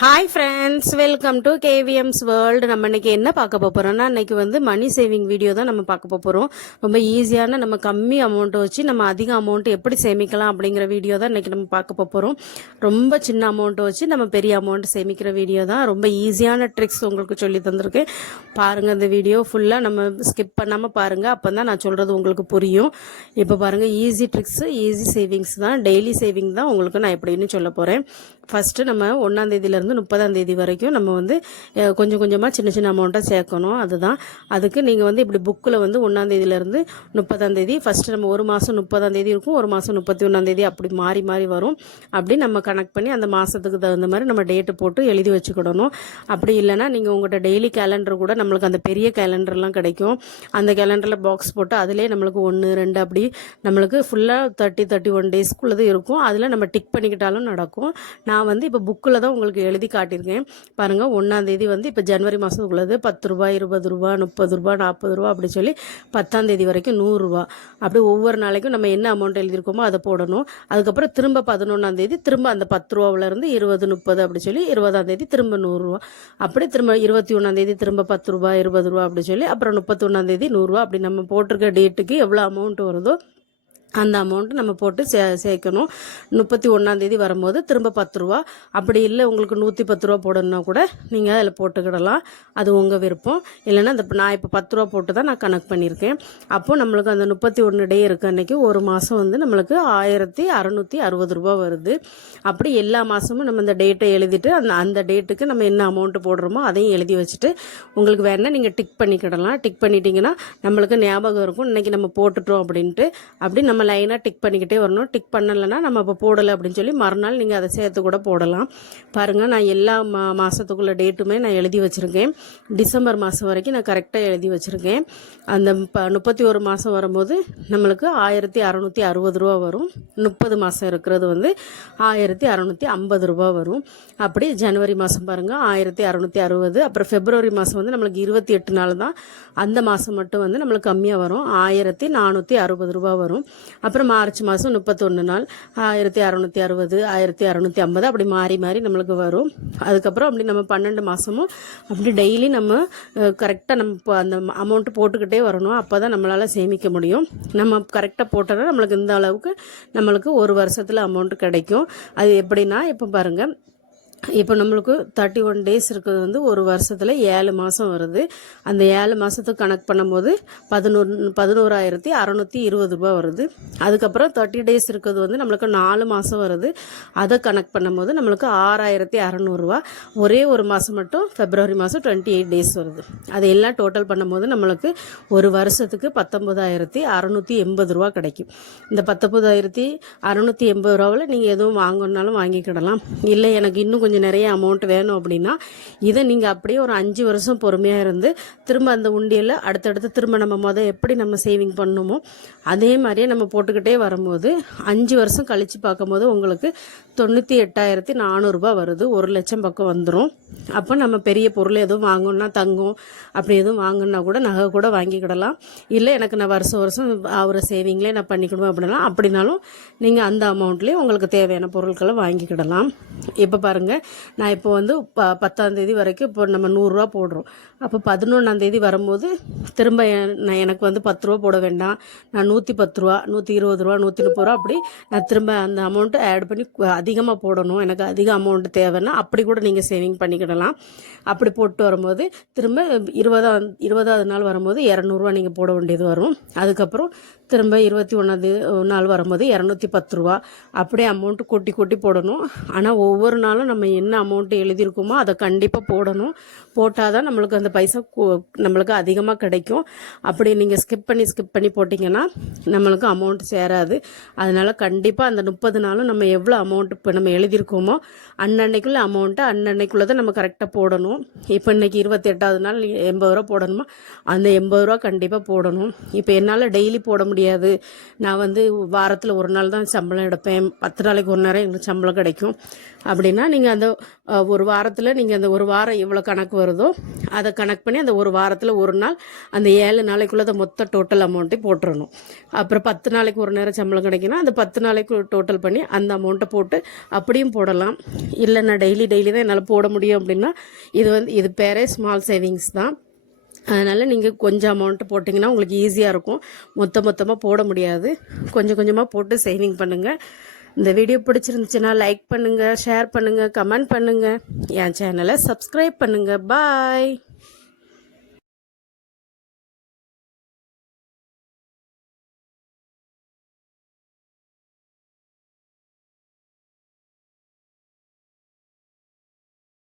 Hi friends welcome to KVM's world நம்ம இன்னைக்கு என்ன பார்க்க போகிறோம்னா இன்னைக்கு வந்து மணி சேவிங் வீடியோ தான் நம்ம பார்க்க போகிறோம் ரொம்ப ஈஸியான நம்ம கம்மி அமௌண்ட்டை வச்சு நம்ம அதிக அமௌண்ட்டு எப்படி சேமிக்கலாம் அப்படிங்கிற வீடியோ தான் இன்னைக்கு நம்ம பார்க்க போகிறோம் ரொம்ப சின்ன அமௌண்ட்டை வச்சு நம்ம பெரிய அமௌண்ட் சேமிக்கிற வீடியோ தான். ரொம்ப ஈஸியான ட்ரிக்ஸ் உங்களுக்கு சொல்லி தந்திருக்கேன். பாருங்கள் இந்த வீடியோ ஃபுல்லாக நம்ம ஸ்கிப் பண்ணாமல் பாருங்கள் அப்போ தான் நான் சொல்கிறது உங்களுக்கு புரியும். இப்போ பாருங்கள் ஈஸி ட்ரிக்ஸு ஈஸி சேவிங்ஸ் தான். டெய்லி சேவிங் தான் உங்களுக்கு நான் எப்படின்னு சொல்ல போகிறேன் ஃபஸ்ட்டு நம்ம ஒன்றாந்தேதியிலேருந்து முப்பதாம் தேதி வரைக்கும் நம்ம வந்து கொஞ்சம் கொஞ்சமாக சின்ன சின்ன அமௌண்ட்டாக சேர்க்கணும். அதுதான். அதுக்கு நீங்கள் வந்து இப்படி புக்கில் வந்து ஒன்றாந்தேதியிலேருந்து முப்பதாம் தேதி ஃபஸ்ட்டு நம்ம ஒரு மாதம் முப்பதாம் தேதி இருக்கும் ஒரு மாதம் முப்பத்தி ஒன்றாம் தேதி அப்படி மாறி மாறி வரும். அப்படி நம்ம கனெக்ட் பண்ணி அந்த மாதத்துக்கு தகுந்த மாதிரி நம்ம டேட்டு போட்டு எழுதி வச்சுக்கிடணும். அப்படி இல்லைன்னா நீங்கள் உங்கள்கிட்ட டெய்லி கேலண்டர் கூட நம்மளுக்கு அந்த பெரிய கேலண்டர்லாம் கிடைக்கும். அந்த கேலண்டரில் பாக்ஸ் போட்டு அதிலே நம்மளுக்கு ஒன்று ரெண்டு அப்படி நம்மளுக்கு ஃபுல்லாக தேர்ட்டி தேர்ட்டி ஒன் டேஸ்க்குள்ளது இருக்கும். அதில் நம்ம டிக் பண்ணிக்கிட்டாலும் நடக்கும். நான் வந்து இப்போ புக்கில் தான் உங்களுக்கு எழுதி காட்டியிருக்கேன். பாருங்கள் ஒன்றாந்தேதி வந்து இப்போ ஜனவரி மாதத்துக்குள்ளது பத்து ரூபா இருபது ரூபா முப்பது ரூபா நாற்பது ரூபா அப்படி சொல்லி பத்தாம் தேதி வரைக்கும் நூறுரூவா அப்படி ஒவ்வொரு நாளைக்கும் நம்ம என்ன அமௌண்ட் எழுதியிருக்கோமோ அதை போடணும். அதுக்கப்புறம் திரும்ப பதினொன்றாம் தேதி திரும்ப அந்த பத்து ரூபாவிலேருந்து இருபது முப்பது அப்படி சொல்லி இருபதாம் தேதி திரும்ப நூறுரூவா அப்படி திரும்ப இருபத்தி ஒன்றாம் தேதி திரும்ப பத்து ரூபா இருபது ரூபா அப்படி சொல்லி அப்புறம் முப்பத்தி ஒன்றாம் தேதி நூறுரூவா அப்படி நம்ம போட்டிருக்க டேட்டுக்கு எவ்வளோ அமௌண்ட் வருதோ அந்த அமௌண்ட்டு நம்ம போட்டு சே சேர்க்கணும். முப்பத்தி ஒன்றாந்தேதி வரும்போது திரும்ப பத்து ரூபா. அப்படி இல்லை உங்களுக்கு நூற்றி பத்து ரூபா போடணுன்னா கூட நீங்கள் அதில் போட்டுக்கிடலாம். அது உங்கள் விருப்பம். இல்லைன்னா அந்த நான் இப்போ பத்து ரூபா போட்டு தான் நான் கணக்கு பண்ணியிருக்கேன். அப்போது நம்மளுக்கு அந்த முப்பத்தி ஒன்று டே இருக்க அன்றைக்கி ஒரு மாதம் வந்து நம்மளுக்கு ஆயிரத்தி அறநூற்றி அறுபது ரூபா வருது. அப்படி எல்லா மாதமும் நம்ம இந்த டேட்டை எழுதிட்டு அந்த அந்த டேட்டுக்கு நம்ம என்ன அமௌண்ட்டு போடுறோமோ அதையும் எழுதி வச்சுட்டு உங்களுக்கு வேணால் நீங்கள் டிக் பண்ணிக்கிடலாம். டிக் பண்ணிட்டீங்கன்னா நம்மளுக்கு ஞாபகம் இருக்கும். இன்றைக்கி நம்ம போட்டுட்டோம் அப்படின்ட்டு அப்படி நம்ம நம்ம லைனாக டிக் பண்ணிக்கிட்டே வரணும். டிக் பண்ணலைன்னா நம்ம இப்போ போடலை அப்படின்னு சொல்லி மறுநாள் நீங்கள் அதை சேர்த்து கூட போடலாம். பாருங்கள் நான் எல்லா மா மாதத்துக்குள்ள டேட்டுமே நான் எழுதி வச்சுருக்கேன். டிசம்பர் மாதம் வரைக்கும் நான் கரெக்டாக எழுதி வச்சுருக்கேன். அந்த ப முப்பத்தி ஒரு மாதம் வரும்போது நம்மளுக்கு ஆயிரத்தி அறநூற்றி அறுபது ரூபா வரும். முப்பது மாதம் இருக்கிறது வந்து ஆயிரத்தி அறநூற்றி ஐம்பது ரூபா வரும். அப்படி ஜனவரி மாதம் பாருங்கள் ஆயிரத்தி அறநூற்றி அறுபது. அப்புறம் ஃபெப்ரவரி மாதம் வந்து நம்மளுக்கு இருபத்தி எட்டு நாள் தான். அந்த மாதம் மட்டும் வந்து நம்மளுக்கு கம்மியாக வரும். ஆயிரத்தி நானூற்றி அறுபது ரூபா வரும். அப்புறம் மார்ச் மாதம் முப்பத்தொன்று நாள். ஆயிரத்தி அறநூற்றி அறுபது ஆயிரத்தி அறநூற்றி ஐம்பது அப்படி மாறி மாறி நம்மளுக்கு வரும். அதுக்கப்புறம் அப்படி நம்ம பன்னெண்டு மாதமும் அப்படி டெய்லி நம்ம கரெக்டாக நம்ம இப்போ அந்த அமௌண்ட்டு போட்டுக்கிட்டே வரணும். அப்போ தான் நம்மளால் சேமிக்க முடியும். நம்ம கரெக்டாக போட்டோன்னா நம்மளுக்கு இந்த அளவுக்கு நம்மளுக்கு ஒரு வருஷத்தில் அமௌண்ட் கிடைக்கும். அது எப்படின்னா இப்போ பாருங்கள் இப்போ நம்மளுக்கு தேர்ட்டி ஒன் டேஸ் இருக்கிறது வந்து ஒரு வருஷத்தில் ஏழு மாதம் வருது. அந்த ஏழு மாதத்துக்கு கணக்கு பண்ணும்போது பதினொன்று பதினோராயிரத்தி அறநூற்றி இருபது ரூபா வருது. அதுக்கப்புறம் தேர்ட்டி டேஸ் இருக்கிறது வந்து நம்மளுக்கு நாலு மாதம் வருது. அதை கணக்கு பண்ணும்போது நம்மளுக்கு ஆறாயிரத்தி அறநூறுரூவா ஒரே ஒரு மாதம் மட்டும் ஃபெப்ரவரி மாதம் டுவெண்ட்டி எயிட் டேஸ் வருது அதையெல்லாம் டோட்டல் பண்ணும்போது நம்மளுக்கு ஒரு வருஷத்துக்கு பத்தொம்பதாயிரத்தி அறநூற்றி எண்பது ரூபா கிடைக்கும். இந்த பத்தொன்பதாயிரத்தி அறநூற்றி எண்பது ரூபாவில் நீங்கள் எதுவும் வாங்கணுன்னாலும் வாங்கிக்கிடலாம். இல்லை எனக்கு இன்னும் கொஞ்சம் கொஞ்சம் நிறைய அமௌண்ட் வேணும் அப்படின்னா இதை நீங்கள் அப்படியே ஒரு அஞ்சு வருஷம் பொறுமையாக இருந்து திரும்ப அந்த உண்டியலில் அடுத்தடுத்து திரும்ப நம்ம மொதல் எப்படி நம்ம சேவிங் பண்ணணுமோ அதே மாதிரியே நம்ம போட்டுக்கிட்டே வரும்போது அஞ்சு வருஷம் கழித்து பார்க்கும்போது உங்களுக்கு தொண்ணூற்றி எட்டாயிரத்தி நானூறுரூபா வருது. ஒரு லட்சம் பக்கம் வந்துடும் அப்போ நம்ம பெரிய பொருள் எதுவும் வாங்கணும்னா தங்கம் அப்படி எதுவும் வாங்கணுன்னா கூட நகை கூட வாங்கிக்கிடலாம். இல்லை எனக்கு நான் வருஷம் வருஷம் ஆகிற சேவிங்லேயே நான் பண்ணிக்கிடுவேன் அப்படின்னா அப்படின்னாலும் நீங்கள் அந்த அமௌண்ட்லேயே உங்களுக்கு தேவையான பொருட்களை வாங்கிக்கிடலாம். இப்போ பாருங்கள் நான் இப்போ வந்து ப பத்தாம்தேதி வரைக்கும் இப்போ நம்ம நூறுரூவா போடுறோம். அப்போ பதினொன்றாந்தேதி வரும்போது திரும்ப நான் எனக்கு வந்து பத்து ரூபா போட வேண்டாம். நான் நூற்றி பத்து ரூபா நூற்றி இருபது ரூபா நூற்றி முப்பது ரூபா அப்படி நான் திரும்ப அந்த அமௌண்ட்டை ஆட் பண்ணி அதிகமாக போடணும். எனக்கு அதிக அமௌண்ட் தேவைன்னா அப்படி கூட நீங்கள் சேவிங் பண்ணிக்கிடலாம். அப்படி போட்டு வரும்போது திரும்ப இருபதாம் இருபதாவது நாள் வரும்போது இரநூறுவா நீங்கள் போட வேண்டியது வரும். அதுக்கப்புறம் திரும்ப இருபத்தி ஒன்றாவது நாள் வரும்போது இரநூத்தி பத்து ரூபா. அப்படியே அமௌண்ட்டு கொட்டி கொட்டி போடணும். ஆனால் ஒவ்வொரு நாளும் நம்ம என்ன அமௌண்ட்டு எழுதியிருக்கோமோ அதை கண்டிப்பாக போடணும். போட்டால் தான் நம்மளுக்கு அந்த பைசா நம்மளுக்கு அதிகமாக கிடைக்கும். அப்படி நீங்கள் ஸ்கிப் பண்ணி ஸ்கிப் பண்ணி போட்டிங்கன்னா நம்மளுக்கு அமௌண்ட் சேராது. அதனால் கண்டிப்பாக அந்த முப்பது நாளும் நம்ம எவ்வளோ அமௌண்ட் இப்போ நம்ம எழுதியிருக்கோமோ அன்னன்னைக்குள்ளே அமௌண்ட்டை அன்னன்னைக்குள்ளே தான் நம்ம கரெக்டாக போடணும். இப்போ இன்னைக்கு இருபத்தெட்டாவது நாள் எண்பது ரூபா போடணுமா? அந்த எண்பது ரூபா கண்டிப்பாக போடணும். இப்போ என்னால் டெய்லி போட முடியாது. நான் வந்து வாரத்தில் ஒரு நாள் தான் சம்பளம் எடுப்பேன். பத்து நாளைக்கு ஒரு நேரம் எங்களுக்கு சம்பளம் கிடைக்கும். அப்படின்னா நீங்கள் அந்த ஒரு வாரத்தில் நீங்கள் அந்த ஒரு வாரம் எவ்வளோ கணக்கு வருதோ அதை கணக்கு பண்ணி அந்த ஒரு வாரத்தில் ஒரு நாள் அந்த ஏழு நாளைக்குள்ளே அந்த மொத்த டோட்டல் அமௌண்ட்டை போட்டுறணும். அப்புறம் பத்து நாளைக்கு ஒரு நேரம் சம்பளம் கிடைக்குன்னா அந்த பத்து நாளைக்கு டோட்டல் பண்ணி அந்த அமௌண்ட்டை போட்டு அப்படியும் போடலாம். இல்லை நான் டெய்லி டெய்லி தான் என்னால் போட முடியும் அப்படின்னா இது வந்து இது பேரே ஸ்மால் சேவிங்ஸ் தான். அதனால் நீங்கள் கொஞ்சம் அமௌண்ட்டு போட்டிங்கன்னா உங்களுக்கு ஈஸியாக இருக்கும். மொத்த மொத்தமாக போட முடியாது. கொஞ்சம் கொஞ்சமாக போட்டு சேவிங் பண்ணுங்கள் இந்த வீடியோ பிடிச்சிருந்துச்சுன்னா லைக் பண்ணுங்கள் ஷேர் பண்ணுங்கள் கமெண்ட் பண்ணுங்கள் என் சேனலை சப்ஸ்கிரைப் பண்ணுங்கள் பாய்